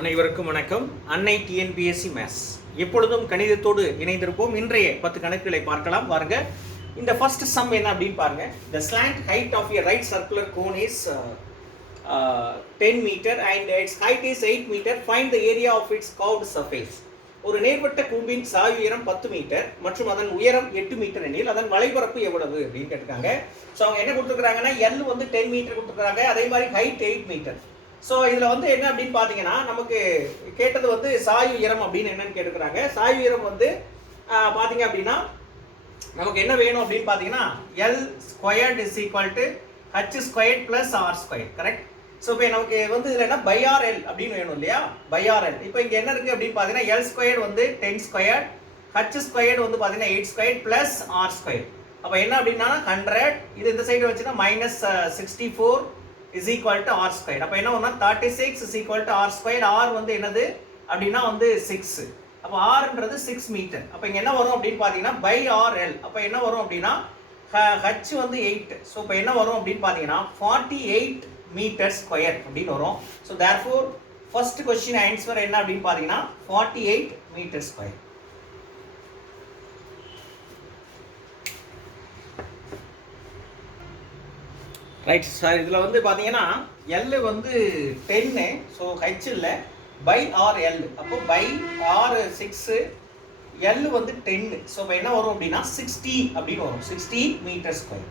அனைவருக்கும் வணக்கம். அன்னை டிஎன்பிஎஸ்சி மேத்ஸ் எப்பொழுதும் கணிதத்தோடு இணைந்திருப்போம். இன்றைய 10 கணக்குகளை பார்க்கலாம். பாருங்க, இந்த ஃபர்ஸ்ட் சம் என்ன அப்படின்னு பாருங்க. The slant height of a right circular cone is 10 meter and its height is 8 meter. Find the area of its curved surface. ஒரு நேர்வட்ட கூம்பின் சாய் உயரம் 10 மீட்டர் மற்றும் அதன் உயரம் 8 மீட்டர் எனில் அதன் வளைபரப்பு எவ்வளவு அப்படின்னு கேட்டிருக்காங்க. ஸோ அவங்க என்ன கொடுத்துருக்காங்கன்னா எல் வந்து 10 மீட்டர் கொடுத்துருக்காங்க, அதே மாதிரி ஹைட் 8 மீட்டர். ஸோ இதில் வந்து என்ன அப்படின்னு பார்த்தீங்கன்னா நமக்கு கேட்டது வந்து சாய் உயரம் அப்படின்னு என்னன்னு கேட்டுக்கிறாங்க. சாய் உயரம் வந்து பார்த்தீங்க அப்படின்னா நமக்கு என்ன வேணும் அப்படின்னு பார்த்தீங்கன்னா L squared is equal to H squared plus R square, correct. So இப்போ நமக்கு வந்து இதில் என்ன பை ஆர் எல் அப்படின்னு வேணும் இல்லையா, பை ஆர் எல். இப்போ இங்கே என்ன இருக்குது அப்படின்னு பார்த்தீங்கன்னா எல் ஸ்கொயர்ட் வந்து 10 ஸ்கொயர், ஹச் ஸ்கொயர்ட் வந்து பார்த்தீங்கன்னா 8 ஸ்கொயர் பிளஸ் ஆர் ஸ்கொயர். அப்போ என்ன அப்படின்னா 100, இது இந்த சைடு வச்சுன்னா minus 64 is equal to R square. அப்போ என்ன ஒன்றா 36 is equal to R square. R வந்து என்னது அப்படின்னா வந்து 6. அப்போ ஆர்ன்றது 6 மீட்டர். அப்போ இங்கே என்ன வரும் அப்படின்னு பார்த்தீங்கன்னா பை ஆர் எல். அப்போ என்ன வரும் அப்படின்னா ஹச் வந்து 8. ஸோ இப்போ என்ன வரும் அப்படின்னு பார்த்தீங்கன்னா 48 மீட்டர் ஸ்கொயர் அப்படின்னு வரும். So therefore first question answer என்ன அப்படின்னு பார்த்தீங்கன்னா 48 மீட்டர் ஸ்கொயர். Right sir. இதில் வந்து பார்த்தீங்கன்னா எல் வந்து 10, ஸோ ஹெச் இல்லை, பை ஆர் எல். அப்போ பை ஆர் 6, எல் வந்து 10. ஸோ இப்போ என்ன வரும் அப்படின்னா 60 அப்படின்னு வரும், 60 metre square.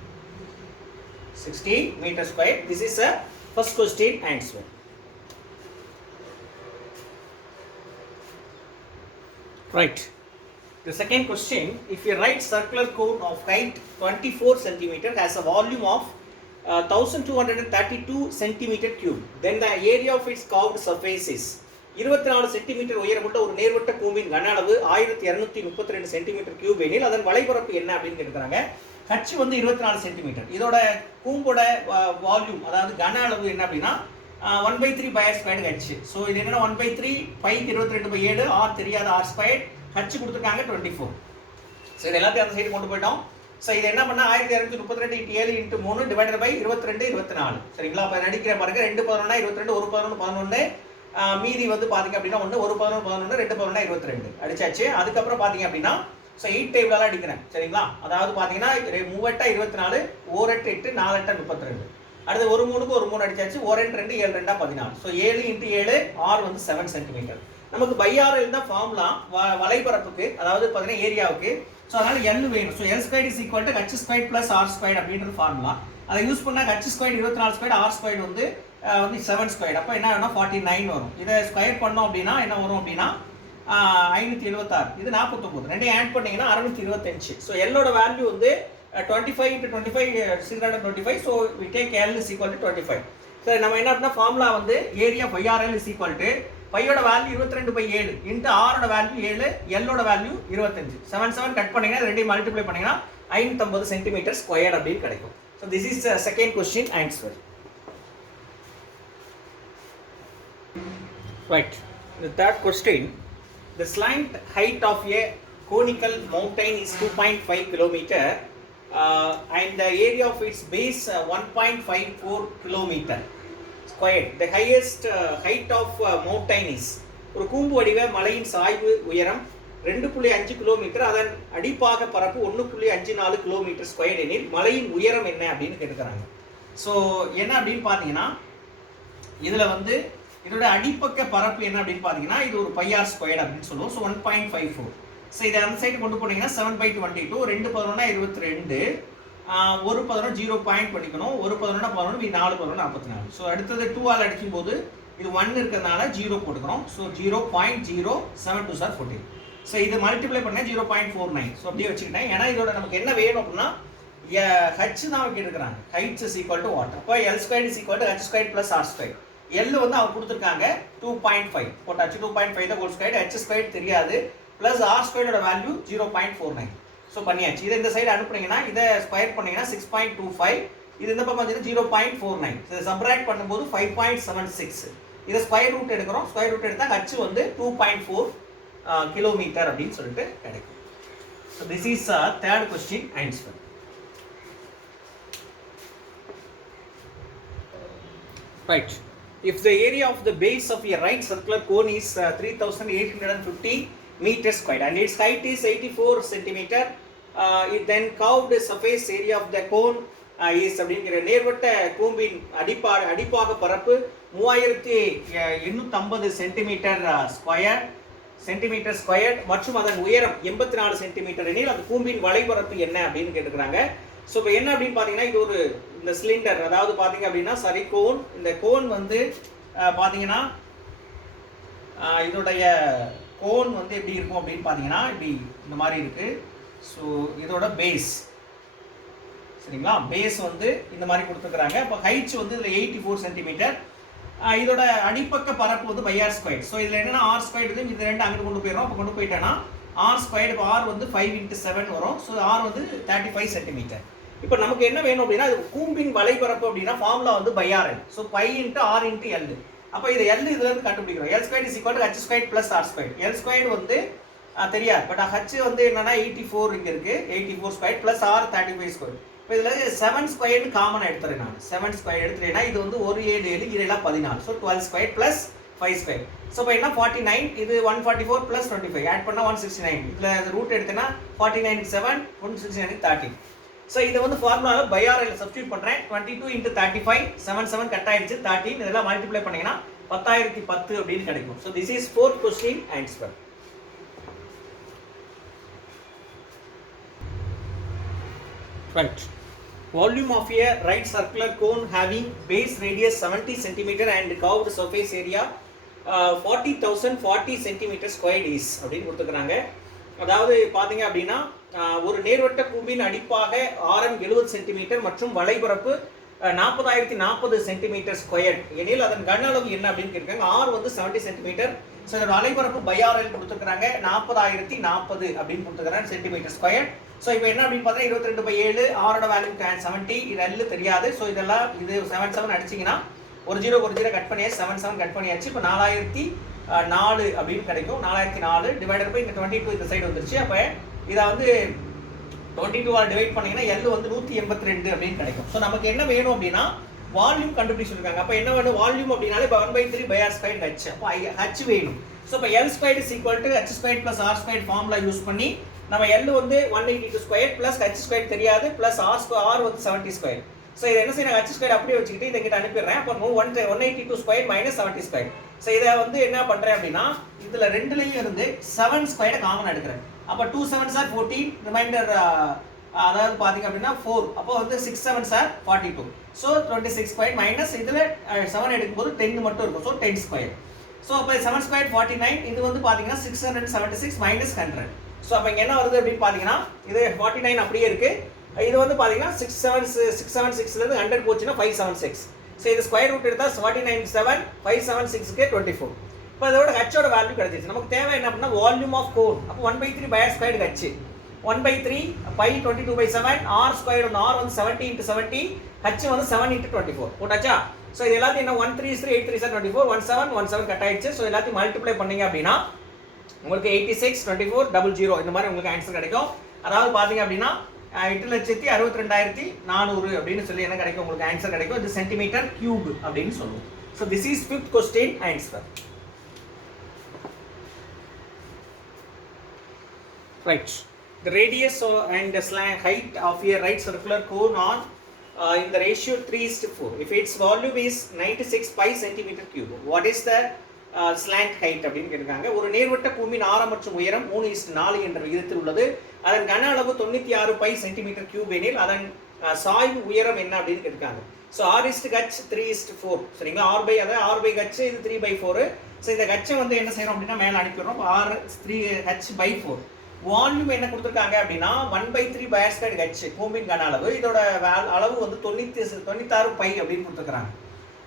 60 metre square. This is a first question answer. Right. The second question, if a right circular cone of height 24 cm has a volume of 1232 centimeter cube, then the area of its curved surface is 24 centimetre உயரமுள்ள ஒரு நேர்வட்ட கூம்பின் கன அளவு 1232 centimetre cube எனில் அதன் வளைபரப்பு என்ன அப்படின்னு கேட்குறாங்க. ஹச் வந்து 24 சென்டிமீட்டர். இதோட கூம்போட வால்யூம் அதாவது கன அளவு என்ன அப்படின்னா 1/3 pi R squared H. So இது என்னன்னா 1/3 பைக்கு 22/7, ஆர் தெரியாத ஆர் ஸ்கொயர், ஹச் கொடுத்துருக்காங்க 24. ஸோ இது எல்லாத்தையும் அந்த சைடு கொண்டு போயிட்டோம். ஸோ இது என்ன பண்ணால் 1232 × 7 × 3 டிவைடட் பை 22 24. சரிங்களா? அப்போ நடிக்கிற பாருங்க 2 11 22, 1 11 11, மீதி வந்து பார்த்தீங்க அப்படின்னா 1 1 11 11, 2 11 22 அடிச்சாச்சு. அதுக்கப்புறம் பார்த்தீங்க அப்படின்னா ஸோ 8 டேபிளாக அடிக்கிறேன். சரிங்களா? அதாவது பார்த்தீங்கன்னா 3 8 24, 1 8 8, 4 8 32. அடுத்து ஒரு 3க்கு ஒரு 3 அடிச்சாச்சு, 1 2 2, 7 2 14. ஸோ 7 × 7, ஆர் வந்து 7 சென்டிமீட்டர். நமக்கு பை ஆர் எல் தான் ஃபார்முலா வளைபரப்புக்கு, அதாவது பார்த்தீங்கன்னா ஏரியாவுக்கு. ஸோ அதனால எல் வேணும். So L square is equal to H square plus R square அப்படின்றது ஃபார்முலா. அதை யூஸ் பண்ணால் H square 24 square, R square வந்து 7 ஸ்கொயர். அப்போ என்ன வேணும் 49 வரும். இதை ஸ்கொயர் பண்ணோம் அப்படின்னா என்ன வரும் அப்படின்னா 576, இது 49, ரெண்டையும் ஆட் பண்ணீங்கன்னா 625. ஸோ எல்லோட வேல்யூ வந்து 25 × 25 625. So we take L is equal to 25. சரி, நம்ம என்ன அப்படின்னா ஃபார்முலா வந்து area pi R L is equal to பையோட வேல்யூ 22/7 இன்ட்டு ஆரோட வேல்யூ 7, எல்லோட வேல்யூ 25. 7 7 கட் பண்ணீங்கன்னா ரெண்டையும் மல்டிப்ளை பண்ணீங்கன்னா 550 சென்டிமீட்டர் ஸ்கொயர் அப்படின்னு கிடைக்கும். So this is second question answer. Right. The third question, the slant height of a conical mountain is 2.5 kilometer and the area of its base 1.54 kilometer squared. The highest height of mountain is, ஒரு கூம்பு வடிவ மலையின் சாய்வு உயரம் 2.5 kilometre, அதன் அடிப்பாக பரப்பு 1.54 kilometre square எனில் மலையின் உயரம் என்ன அப்படின்னு கேட்குறாங்க. ஸோ என்ன அப்படின்னு பார்த்தீங்கன்னா இதில் வந்து இதோட அடிப்பக்க பரப்பு என்ன அப்படின்னு பார்த்தீங்கன்னா இது ஒரு பை ஆர் ஸ்கொயர் அப்படின்னு சொல்லுவோம். ஸோ 1.54. ஸோ இதை அந்த சைடு கொண்டு போனீங்கன்னா 7/22, 2 11 22, 1 11 0 பாயிண்ட் பண்ணிக்கணும், 1 11 11, 4 11 44. ஸோ அடுத்தது 2 ஆல் அடிக்கும் போது இது 1 இருக்கிறதுனால 0 போட்டுக்கிறோம். So 0.072 sir 14. ஸோ இது மல்டிப்ளை பண்ண 0.49. ஸோ அப்படியே வச்சுக்கிட்டேன். ஏன்னா இதோட நமக்கு என்ன வேணும் அப்படின்னா ஹச் தான் கேட்டுக்கிறாங்க. Height is equal to what. அப்போ L square is equal to H square plus R square. L வந்து அவங்க கொடுத்துருக்காங்க 2.5 போட்டாச்சு, 2.5 தான் ஹோல் ஸ்கொயர், ஹச் ஸ்கொயர் தெரியாது, பிளஸ் ஆர் ஸ்கொயரோட வேல்யூ 0.49. ஸோ பண்ணியாச்சு. இதை இந்த சைடு அனுப்புனீங்கன்னா இதை ஸ்கொயர் பண்ணீங்கன்னா 6.25, இது இந்த பக்கம் வந்து 0.49. இதை சப்ராக்ட் பண்ணும்போது 5.76. இதை ஸ்கொயர் ரூட் எடுக்கிறோம். ஸ்கொயர் ரூட் எடுத்தால் ஹச் வந்து 2.4 கிலோமீட்டர் அப்படின்னு சொல்லிட்டு கிடைக்கும். So this is third question answer. Right. If the area of the base of a right circular cone is 3850 meters squared and its height is 84 centimeter, then curved surface area of the cone is அப்படிங்கிற நேர்வட்ட கூம்பின் அடிப்பாக பரப்பு 3850 centimetre square மற்றும் அதன் உயரம் 84 centimetre எனில் அந்த கூம்பின் வலைபரப்பு என்ன அப்படின்னு கேட்டுக்கிறாங்க. ஸோ இப்போ என்ன அப்படின்னு பார்த்தீங்கன்னா இது ஒரு இந்த சிலிண்டர், அதாவது பார்த்தீங்க அப்படின்னா கோன். இந்த கோன் வந்து பார்த்தீங்கன்னா இதோடைய கோன் வந்து எப்படி இருக்கும் அப்படின்னு பார்த்தீங்கன்னா இப்படி இந்த மாதிரி இருக்குது. ஸோ இதோட பேஸ் சரிங்களா, பேஸ் வந்து இந்த மாதிரி கொடுத்துருக்குறாங்க. இப்போ ஹைட்ஸ் வந்து இதில் 84 சென்டிமீட்டர். இதோட அடிப்பக்க பரப்பு வந்து பை ஆர் ஸ்கொயர். ஸோ இதில் என்னென்னா ஆர் ஸ்கொயர் இது, இது ரெண்டு அங்கே கொண்டு போயிடும். அப்போ கொண்டு போயிட்டேன்னா ஆர் ஸ்கொயர், இப்போ ஆர் வந்து 5x7 வரும். ஸோ ஆர் வந்து 35 சென்டிமீட்டர். இப்போ நமக்கு என்ன வேணும் அப்படின்னா இது கூம்பின் வலைபரப்பு அப்படின்னா ஃபார்முலா வந்து pi R L. So pi into R into L. அப்போ இது எல் இதுலேருந்து கண்டுபிடிக்கிறோம். L square is equal to H square plus R square. L square வந்து தெரியாது, பட் ஹச் வந்து என்னன்னா 84 இங்கே இருக்குது, 84 ஸ்கொயர் ப்ளஸ் ஆர் 35 ஸ்கொயர். இப்போ இதில் 7 ஸ்கொயர்னு காமன் எடுத்துறேன் நான். 7 ஸ்கொயர் எடுத்துட்டேன்னா இது வந்து 1 7 7 இதெல்லாம் 14. So 12 square plus 5 square. So இப்போ என்ன 49, இது 144 ப்ளஸ் 25 ஆட் பண்ணால் 169. இதில் ரூட் எடுத்தேன்னா 49 7 169 30. ஸோ இதை வந்து ஃபார்முலாவில் பை ஆர் எல் சப்ஸ்டியூட் பண்ணுறேன். 22 × 35 7 கட் ஆகிடுச்சு 13. இதெல்லாம் மல்டிப்ளை பண்ணிங்கன்னா 10010 அப்படின்னு கிடைக்கும். So this is 4th question answer. Right. Volume of a right circular cone having base radius 70 cm and curved surface area 40,040 cm squared is அப்படின்னு கொடுத்துக்கிறாங்க. அதாவது பார்த்தீங்க அப்படின்னா ஒரு நேர்வட்ட கூம்பின் அடிப்பாக ஆரம் 70 சென்டிமீட்டர் மற்றும் வலைபரப்பு 40,040 சென்டிமீட்டர் ஸ்கொயர் எனில் அதன் கன அளவு என்ன அப்படின்னு கேட்குறாங்க. ஆர் வந்து 70 சென்டிமீட்டர். ஸோ இதோட வலைபரப்பு பை ஆர் எல் கொடுத்துருக்காங்க 40,040 அப்படின்னு கொடுத்துருக்காங்க சென்டிமீட்டர் ஸ்கொயர். ஸோ இப்போ என்ன அப்படின்னு பார்த்தீங்கன்னா 22/7 ஆரோட வேல்யூ 70, இது எல்லு தெரியாது. ஸோ இதெல்லாம் இது 7 அடிச்சிங்கன்னா ஒரு ஜீரோ கட் பண்ணியாச்சு, 7 கட் பண்ணியாச்சு. இப்போ 4004 அப்படின்னு கிடைக்கும். 4004 டிவைடட் பை இந்த 22 இந்த சைடு வந்துருச்சு. அப்போ இதை வந்து 22 டிவைட் பண்ணிங்கன்னா எல்லு வந்து 182 அப்படின்னு கிடைக்கும். ஸோ நமக்கு என்ன வேணும் அப்படின்னா வால்யூம் கண்டுபிடிச்சிருக்காங்க. அப்போ என்ன வேணும் வால்யூம் அப்படின்னாலே 1/3 பை ஆர் ஸ்கொயர் ஹச். அப்போ ஹச் வேணும். ஸோ இப்போ L square is equal to H square plus R square formula use பண்ணி நம்ம எல் வந்து 182 ஸ்கொயர் ப்ளஸ் ஹச் ஸ்கொயர் தெரியாது ப்ளஸ் ஆர் வந்து 70 ஸ்கொயர். ஸோ இதை என்ன செய்யணும் ஹச் ஸ்கொயர் அப்படியே வச்சுக்கிட்டு இதை கிட்ட அனுப்பிடுறேன். அப்போ 182 ஸ்கொயர் மைனஸ் 70 ஸ்கொயர். ஸோ இதை வந்து என்ன பண்ணுறேன் அப்படின்னா இதில் ரெண்டுலையும் இருந்து 7 ஸ்கொயரை காமன் எடுக்கிறேன். அப்போ 2 7s are 14, ரிமைண்டர் அதாவது பார்த்தீங்க அப்படின்னா 4. அப்போ வந்து 6 7s are 42. So 26 square minus இதில் 7 எடுக்கும்போது 10 மட்டும் இருக்கும். So 10 square. ஸோ அப்போ 7 ஸ்கொயர் 49. இது வந்து பார்த்தீங்கன்னா 676 மைனஸ் 100. ஸோ அப்போ இங்கே என்ன வருது அப்படின்னு பார்த்தீங்கன்னா இது 49 அப்படியே இருக்குது. இது வந்து பார்த்தீங்கன்னா 676லேருந்து 100 போச்சுன்னா 576. ஸோ இது ஸ்கொயர் ரூட் எடுத்தால் 49 7 576க்கு 24. இப்போ இதோட ஹச்சோட வேல்யூ கிடைச்சிச்சு. நமக்கு தேவை என்ன அப்படின்னா வால்யூம் ஆஃப் கோன். அப்போ 1/3 pi R square H 1/3 pi 22/7 R square வந்து ஆர் வந்து 70 × 70 ஹச் வந்து 7 × 24 போட்டாச்சா. ஸோ இது எல்லாத்தையும் என்ன 1 3 3 8 3 24 17 கட் ஆயிடுச்சு. ஸோ எல்லாத்தையும் மல்டிப்ளை பண்ணீங்க அப்படின்னா உங்களுக்கு 86 24 00 இந்த மாதிரி உங்களுக்கு ஆன்சர் கிடைக்கும். அதாவது பார்த்தீங்க அப்படின்னா 8,62,400 அப்படின்னு சொல்லி என்ன கிடைக்கும் உங்களுக்கு ஆன்சர் கிடைக்கும். இது சென்டிமீட்டர் கியூப் அப்படின்னு சொல்லுவோம். So this is 5th question answer. Right. The radius and the height of a right circular cone are in the ratio 3:4. If its volume is 96 pi centimeter cube, what is the slant height அப்படின்னு கேட்டிருக்காங்க. ஒரு நேர்வட்ட கூம்பின் ஆரம் மற்றும் உயரம் 3:4 என்ற விகிதத்தில் உள்ளது. அதன் கன அளவு 96 பை சென்டிமீட்டர் கியூப் எனில் அதன் சாய்வு உயரம் என்ன அப்படின்னு கேட்டிருக்காங்க. ஸோ r/h 3:4 சரிங்களா. r/h இது 3/4. ஸோ இந்த ஹச்சை வந்து என்ன செய்யறோம் அப்படின்னா மேலே அனுப்பிடுறோம். r3h/4. வால்யூம் என்ன கொடுத்துருக்காங்க அப்படின்னா 1/3 பை ஆர் ஸ்கொயர் ஹச் கூம்பின் கன அளவு. இதோட அளவு வந்து 96 பை அப்படின்னு கொடுத்துருக்காங்க.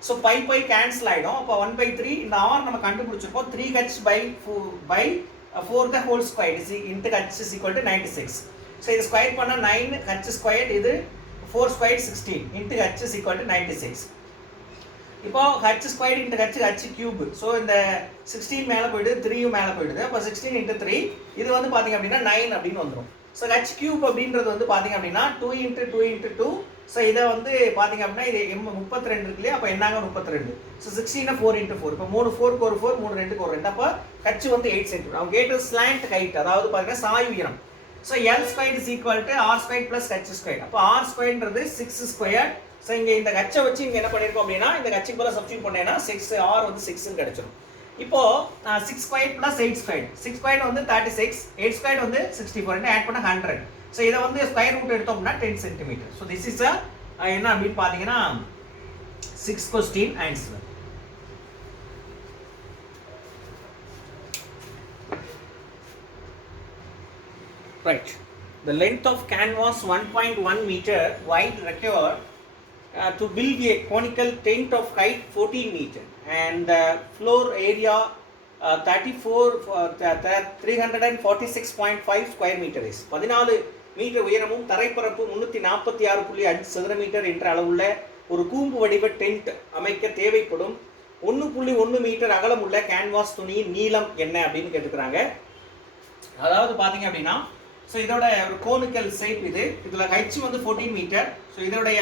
ஸோ பை கேன்சல் ஆகிடும். அப்போ 1/3 இந்த ஆர் நம்ம கண்டுபிடிச்சிருக்கோம் 3h/4 the whole square is into h is equal to 96. So இது ஸ்கொயர் பண்ணால் 9h ஸ்கொயர், இது 4 square 16 into h is equal to 96. இப்போ h square into h cube. So இந்த 16 மேலே போயிடுது, 3 மேலே போயிடுது. அப்போ 16 × 3 இது வந்து பார்த்தீங்க அப்படின்னா 9 அப்படின்னு வந்துடும். ஸோ h கியூப் அப்படின்றது வந்து பார்த்தீங்க அப்படின்னா 2 × 2 × 2 ஸோ இதை வந்து பார்த்தீங்க அப்படின்னா இது 32 இருக்கு இல்லையா, அப்போ என்னாங்க 32. ஸோ 16 4 × 4, இப்போ 3 4 ஒரு 4, 3 2 ஒரு 2, அப்போ ஹச் வந்து 8 சென்டிமீட்டர். அவங்க கேட்டது ஸ்லாண்ட் ஹைட், அதாவது பார்த்தீங்கன்னா சாய் உயரம். So L square is equal to R square plus H square. அப்போ ஆர் ஸ்கொயர்ன்றது 6 ஸ்கொயர். ஸோ இங்கே இந்த ஹச்சை வச்சு இங்கே என்ன பண்ணியிருக்கோம் அப்படின்னா இந்த ஹச்சுக்கு போல சப்ஸ்டியூட் பண்ணேன்னா 6, ஆர் வந்து 6ன்னு கிடைச்சிடும். இப்போ 6 ஸ்கொயர் பிளஸ் 8 ஸ்கொயர், 6 ஸ்கொயர் வந்து 36, 8 ஸ்கொயர் வந்து 64, ஆட் பண்ண 100. ஸோ இதை வந்து ஸ்கொயர் ரூட் எடுத்தோம்னா 10 சென்டிமீட்டர். ஸோ திஸ் இஸ் என்ன அப்படின்னு பார்த்தீங்கன்னா 6th question answer. Right. The length of canvas 1.1 meter wide required to build a conical tent of height 14 meter and the floor area 346.5 square meter is 14 metre உயரமும் தரைப்பரப்பு 346.5 சதுர metre என்ற அளவுள்ள ஒரு கூம்பு வடிவ டென்ட் அமைக்க தேவைப்படும் 1.1 மீட்டர் அகலமுள்ள கேன்வாஸ் துணியின் நீளம் என்ன அப்படின்னு கேட்டுக்கிறாங்க. அதாவது பார்த்தீங்க அப்படின்னா ஸோ இதோட ஒரு கோனிக்கல் ஷேப் இதில் ஹைச் வந்து 14 மீட்டர். ஸோ இதோடைய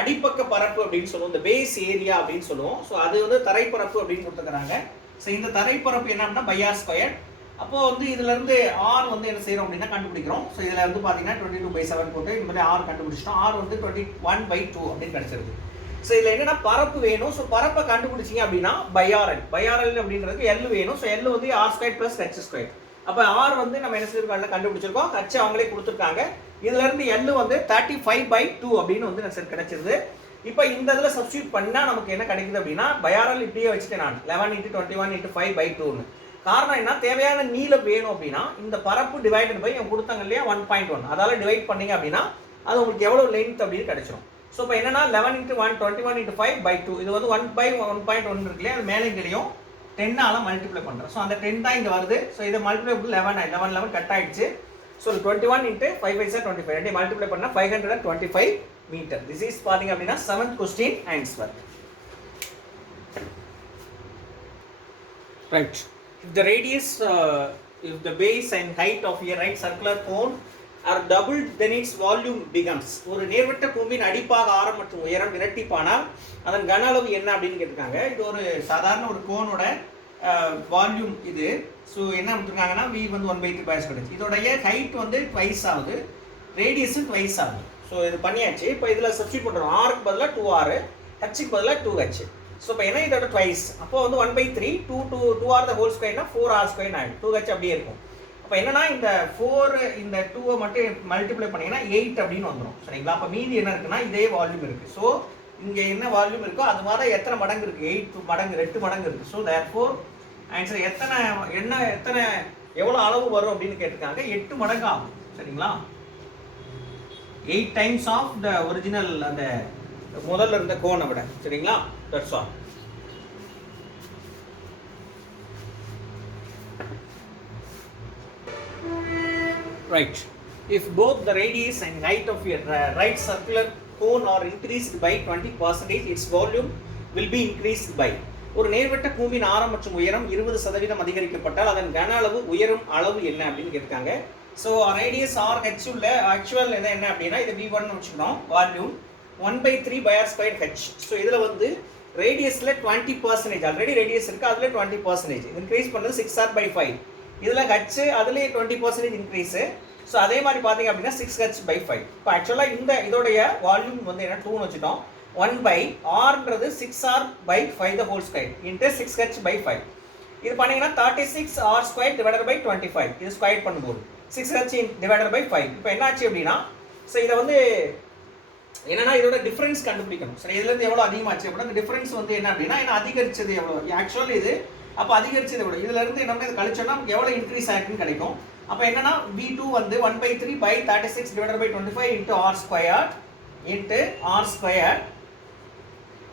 அடிப்பக்க பரப்பு அப்படின்னு சொல்லுவோம், இந்த பேஸ் ஏரியா அப்படின்னு சொல்லுவோம். ஸோ அது வந்து தரைப்பரப்பு அப்படின்னு கொடுத்துக்கிறாங்க. ஸோ இந்த தரைப்பரப்பு என்ன அப்படின்னா பை ஆர் ஸ்கொயர். அப்போ வந்து இதுல இருந்து ஆர் வந்து என்ன செய்யறோம் அப்படின்னா கண்டுபிடிக்கிறோம். ஸோ இதுல வந்து பாத்தீங்கன்னா 22/7 போட்டு இந்த மாதிரி ஆர் கண்டுபிடிச்சிட்டோம். ஆர் வந்து 21/2 அப்படின்னு கிடைச்சிருக்கு. ஸோ இதுல என்னன்னா பரப்பு வேணும். ஸோ பரப்பை கண்டுபிடிச்சிங்க அப்படின்னா பைஆர்எல் அப்படின்றதுக்கு எல் வேணும். ஸோ எல் வந்து R square plus H square. அப்போ ஆர் வந்து நம்ம என்ன செய்யறோம் கண்டுபிடிச்சிருக்கோம், ஹச் அவங்களே கொடுத்துருக்காங்க. இதுல இருந்து எல் வந்து 35/2 அப்படின்னு வந்து எனக்கு கிடைச்சிருது. இப்போ இந்த இதில் சப்ஸ்டியூட் பண்ணால் நமக்கு என்ன கிடைக்குது அப்படின்னா பைஆர்எல் இப்படியே வச்சுட்டேன் நான் 11 × 21 × 5/2ன்னு. காரணம் என்ன, தேவையான நீளம் வேணும் அப்படின்னா இந்த பரப்பு டிவைடட் பை கொடுத்தாங்க இல்லையா 1.1, அதால டிவைட் பண்ணீங்க அப்படின்னா அது உங்களுக்கு எவ்வளோ லென்த் அப்படின்னு கிடைச்சிடும். ஸோ இப்போ என்னன்னா 11 × 1 21 × 5/2, இது வந்து 1/1.1 இருக்கு இல்லையா, அது மேலே கிடையும் 10ஆல மல்டிப்ளை பண்ணுறோம். ஸோ அந்த 10 தான் இங்கே வருது. ஸோ இதை மல்டிப்ளை 11 கட் ஆயிடுச்சு. ஸோ 21 × 5 × 25 ரெண்டு மல்டிப்ளை பண்ணால் 525 மீட்டர். திஸ் இஸ் பார்த்தீங்க அப்படின்னா 7th question answer. Right. If the radius, if the base and height of a right circular cone are doubled, then its volume becomes. ஒரு நேர்வட்ட கூம்பின் அடிப்பாக ஆரம் மற்றும் உயரம் இரட்டிப்பானால் அதன் கன அளவு என்ன அப்படின்னு கேட்டிருக்காங்க. இது ஒரு சாதாரண ஒரு கோனோட வால்யூம் இது. ஸோ என்ன கொடுத்துருக்காங்கன்னா v வந்து 1/3 பை ஸ்கொயர். இதோடைய ஹைட் வந்து ட்வைஸ் ஆகுது, ரேடியஸ் ட்வைஸ் ஆகுது. ஸோ இது பண்ணியாச்சு. இப்போ இதில் சப்ஸ்டியூட் பண்ணுறோம். ஆருக்கு பதிலாக 2r, ஹச்சுக்கு பதிலாக 2h. ஸோ இப்போ என்ன இதோட ட்வைஸ், அப்போ வந்து 1/3 2r the whole square 4r square ஆகிடும். 2h அப்படியே இருக்கும். அப்போ என்னன்னா இந்த 4 இந்த 2 மட்டும் மல்டிப்ளை பண்ணீங்கன்னா 8 அப்படின்னு வந்துடும். சரிங்களா? அப்போ மீதி என்ன இருக்குன்னா இதே வால்யூம் இருக்குது. ஸோ இங்கே என்ன வால்யூம் இருக்கோ அது மாதிரி எத்தனை மடங்கு இருக்குது, 8 மடங்கு 2 மடங்கு இருக்குது. ஸோ therefore ஆன்சர் எத்தனை எவ்வளோ அளவு வரும் அப்படின்னு கேட்டிருக்காங்க. 8 மடங்கு ஆகும். சரிங்களா? 8 times ஆஃப் த ஒரிஜினல் அந்த முதல்ல இருந்த கோனை விட. சரிங்களா? That's all. Right. If both the radius and height of your right circular cone are increased by 20%, its volume will be increased by. ஒரு நேர்வட்ட கூம்பின் ஆரம் மற்றும் உயரம் 20% அதிகரிக்கப்பட்டால் அதன் கன அளவு உயரும் அளவு என்ன அப்படின்னு கேட்டிருக்காங்க. ஸோ ரேடியஸ் ஆர் ஹெச் உள்ள ஆக்சுவல் என்ன அப்படின்னா இது v1 வச்சுக்கணும், volume 1/3 pi R square H. So இதில் வந்து ரேடியஸில் 20%, ஆல்ரெடி ரேடியஸ் இருக்குது, அதில் 20% இன்க்ரீஸ் பண்ணது 6r/5. இதில் ஹச் அதுலேயே 20% இன்க்ரீஸு. ஸோ அதே மாதிரி பார்த்தீங்க அப்படின்னா 6h/5. இப்போ ஆக்சுவலாக இதோடைய வால்யூம் வந்து என்ன 2ன்னு வச்சுட்டோம். 1/r-ன்றது 6r/5 the whole square into 6h/5. இது பண்ணீங்கன்னா 36r² divided by 25. இது ஸ்கொயர் பண்ணும்போது 6h divided by 5. இப்போ என்னாச்சு அப்படின்னா ஸோ இதை வந்து என்னன்னா இதோட டிஃபரன்ஸ் கண்டுபிடிக்கணும். சரி, இதுலேருந்து எவ்வளோ அதிகமாச்சு அப்படின்னா இந்த டிஃபரன்ஸ் வந்து என்ன அப்படின்னா என்ன அதிகரிச்சது எவ்வளோ ஆக்சுவல் இது, அப்போ அதிகரிச்சது எவ்வளோ, இதுலேருந்து என்ன இது கழிச்சோன்னா நமக்கு எவ்வளோ இன்க்ரீஸ் ஆகிருக்குன்னு கிடைக்கும். அப்போ என்னன்னா v2 வந்து 1/3 by 36 divided by 25 into r²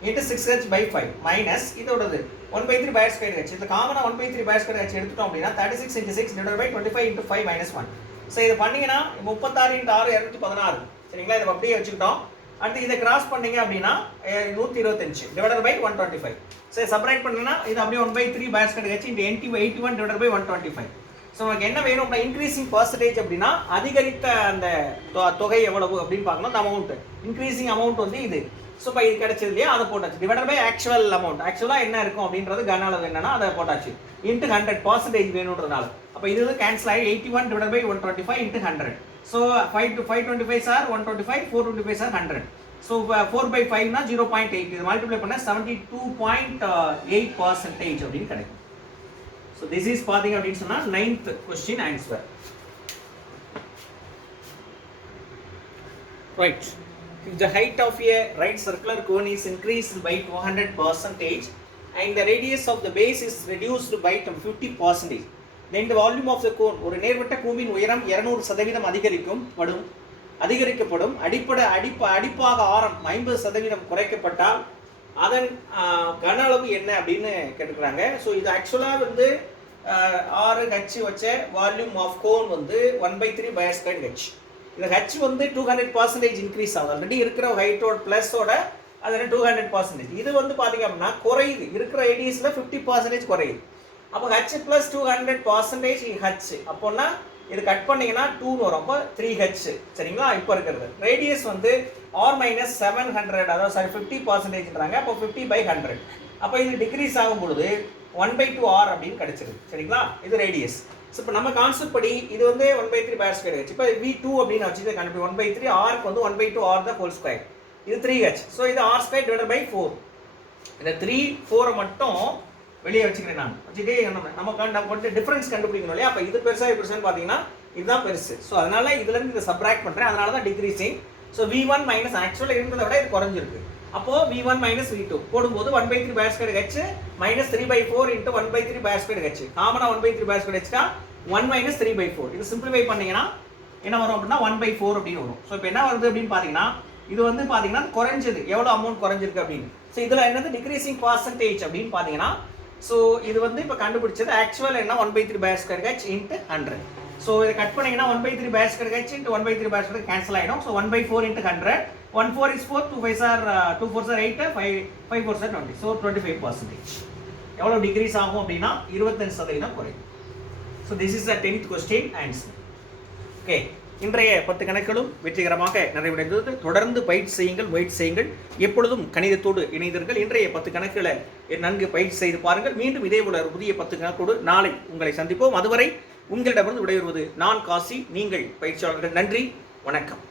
into 6h/5 minus இதோடது 1/3 by square h. இந்த காமனாக 1/3 by square h எடுத்துட்டோம் அப்படின்னா 36 into 6 divided by 25 into 5 minus 1. So இது பண்ணீங்கன்னா 36 into 6 216. சரிங்களா? இதை அப்படியே வச்சுக்கிட்டோம். அடுத்து இதை கிராஸ் பண்ணீங்க அப்படின்னா 125 divided by 125. சரி, செப்பரேட் பண்ணீங்கன்னா இது அப்படியே 1/3 by square h into 81 divided by 125. So நமக்கு என்ன வேணும் அப்படின்னா இன்க்ரீசிங் பர்சன்டேஜ் அப்படின்னா அதிகரித்த அந்த தொகை எவ்வளவு அப்படின்னு பார்க்கணும். அந்த அமௌண்ட் இன்க்ரீசிங் அமௌண்ட் வந்து இது. ஸோ இப்போ இது கிடைச்சது இல்லையா, அதை போட்டாச்சு. டிவைடட் பை ஆக்சுவல் அமௌண்ட், ஆக்சுவலாக என்ன இருக்கும் அப்படின்றது கன அளவு என்னன்னா அதை போட்டாச்சு. இன்ட்டு 100% வேணுன்றதுனால அப்போ இது வந்து கேன்சல் ஆகி 81 டிவைடட் பை 125 இன்ட்டு 100. ஸோ 525 சார் 125, 425 சார் 100. ஸோ 4/5னா 0.8, இது மல்டிப்ளை பண்ண 72.8% அப்படின்னு கிடைக்கும். ஸோ திஸ் இஸ் பார்த்தீங்க அப்படின்னு சொன்னால் 9th question answer. Right. If the height of a right circular cone is increased by 200% and the radius of the base is reduced by 50%, then the volume of the cone, ஒரு நேர்வட்ட கூம்பின் உயரம் 200% அதிகரிக்கப்படும். அடிப்பாக ஆரம் 50% குறைக்கப்பட்டால் அதன் கன அளவு என்ன அப்படின்னு கேட்டுக்கிறாங்க. ஸோ இது ஆக்சுவலாக வந்து 6h வச்ச வால்யூம் ஆஃப் கோன் வந்து 1/3 πr²h. இந்த ஹச் வந்து 200% இன்க்ரீஸ் ஆகுது. ஆல்ரெடி இருக்கிற ஹைட்டோட ப்ளஸோட அதில் 200%. இது வந்து பார்த்தீங்க அப்படின்னா குறையுது, இருக்கிற ரேடியஸில் 50% குறையுது. அப்போ ஹச் ப்ளஸ் 200% ஹச் அப்போன்னா இது கட் பண்ணிங்கன்னா 2 வரும். அப்போ 3h சரிங்களா. இப்போ இருக்கிறது ரேடியஸ் வந்து R-700, அதாவது சாரி 50%ன்றாங்க. அப்போ 50/100. அப்போ இது டிக்ரீஸ் ஆகும் பொழுது 1/2R அப்படின்னு கிடைச்சிருது சரிங்களா. இது ரேடியஸ். ஸோ இப்போ நம்ம கான்செப்ட் படி இது வந்து 1/3 πr²h. இப்போ V2 அப்படின்னு வச்சு கண்டுபிடி 1/3 ஆருக்கு வந்து 1/2 R தான் ஹோல் ஸ்கொயர். இது 3h. ஸோ இது R² டிவைடட் பை 4. இந்த 3 4 மட்டும் வெளியே வச்சுக்கிறேன் நான் வச்சுட்டு நம்ம டிஃபரன்ஸ் கண்டுபிடிக்கணும் இல்லையா. அப்போ இது பெருசாக பெருசான்னு பார்த்தீங்கன்னா இதுதான் பெருசு. ஸோ அதனால இதுலேருந்து இதை சப்ராக்ட் பண்ணுறேன். அதனால தான் டிக்ரீசிங். ஸோ V1 மைனஸ் ஆக்சுவலாக இருந்ததை விட இது குறைஞ்சிருக்கு. அப்போ V1 மைனஸ் V2 போடும்போது 1/3 πr²h மைனஸ் 3/4 இன்ட்டு 1/3 πr²h. காமனாக 1/3 πr²h 1 மைனஸ் 3/4. இது சிம்பிளிஃபை பண்ணீங்கன்னா என்ன வரும் அப்படின்னா 1/4 அப்படின்னு வரும். ஸோ இப்போ என்ன வருது அப்படின்னு பார்த்தீங்கன்னா இது வந்து பார்த்தீங்கன்னா குறைஞ்சது எவ்வளோ அமௌண்ட் குறைஞ்சிருக்கு அப்படின்னு. ஸோ இதில் என்னது டிக்ரீசிங் பர்சன்டேஜ் அப்படின்னு பார்த்தீங்கன்னா ஸோ இது வந்து இப்போ கண்டுபிடிச்சது ஆக்சுவல் என்ன 1/3 πr² இன்ட்டு 100. ஸோ இதை கட் பண்ணிங்கன்னா 1/3 πr² இன்ட்டு 1/3 πr² கேன்சல் ஆகிடும். So 1/4 into 100. 1 4 is 4, 2 5 are 2 4s are 8, 5 4s are 20. So 25%. எவ்வளோ டிக்ரீஸ் ஆகும் அப்படின்னா 25% குறையும். So this is the 10th question answer. Okay, இன்றைய 10 கணக்குகளும் வெற்றிகரமாக நிறைவடைந்தது. தொடர்ந்து பயிற்சி செய்யுங்கள், முயற்சி செய்யுங்கள். எப்பொழுதும் கணிதத்தோடு இணைந்தீர்கள். இன்றைய 10 கணக்குகளை நன்கு பயிற்சி செய்து பாருங்கள். மீண்டும் இதே போல ஒரு புதிய 10 கணக்கோடு நாளை உங்களை சந்திப்போம். அதுவரை உங்களிடமிருந்து விடைபெறுவது நான் காசி, நீங்கள் பயிற்சியாளர்கள். நன்றி, வணக்கம்.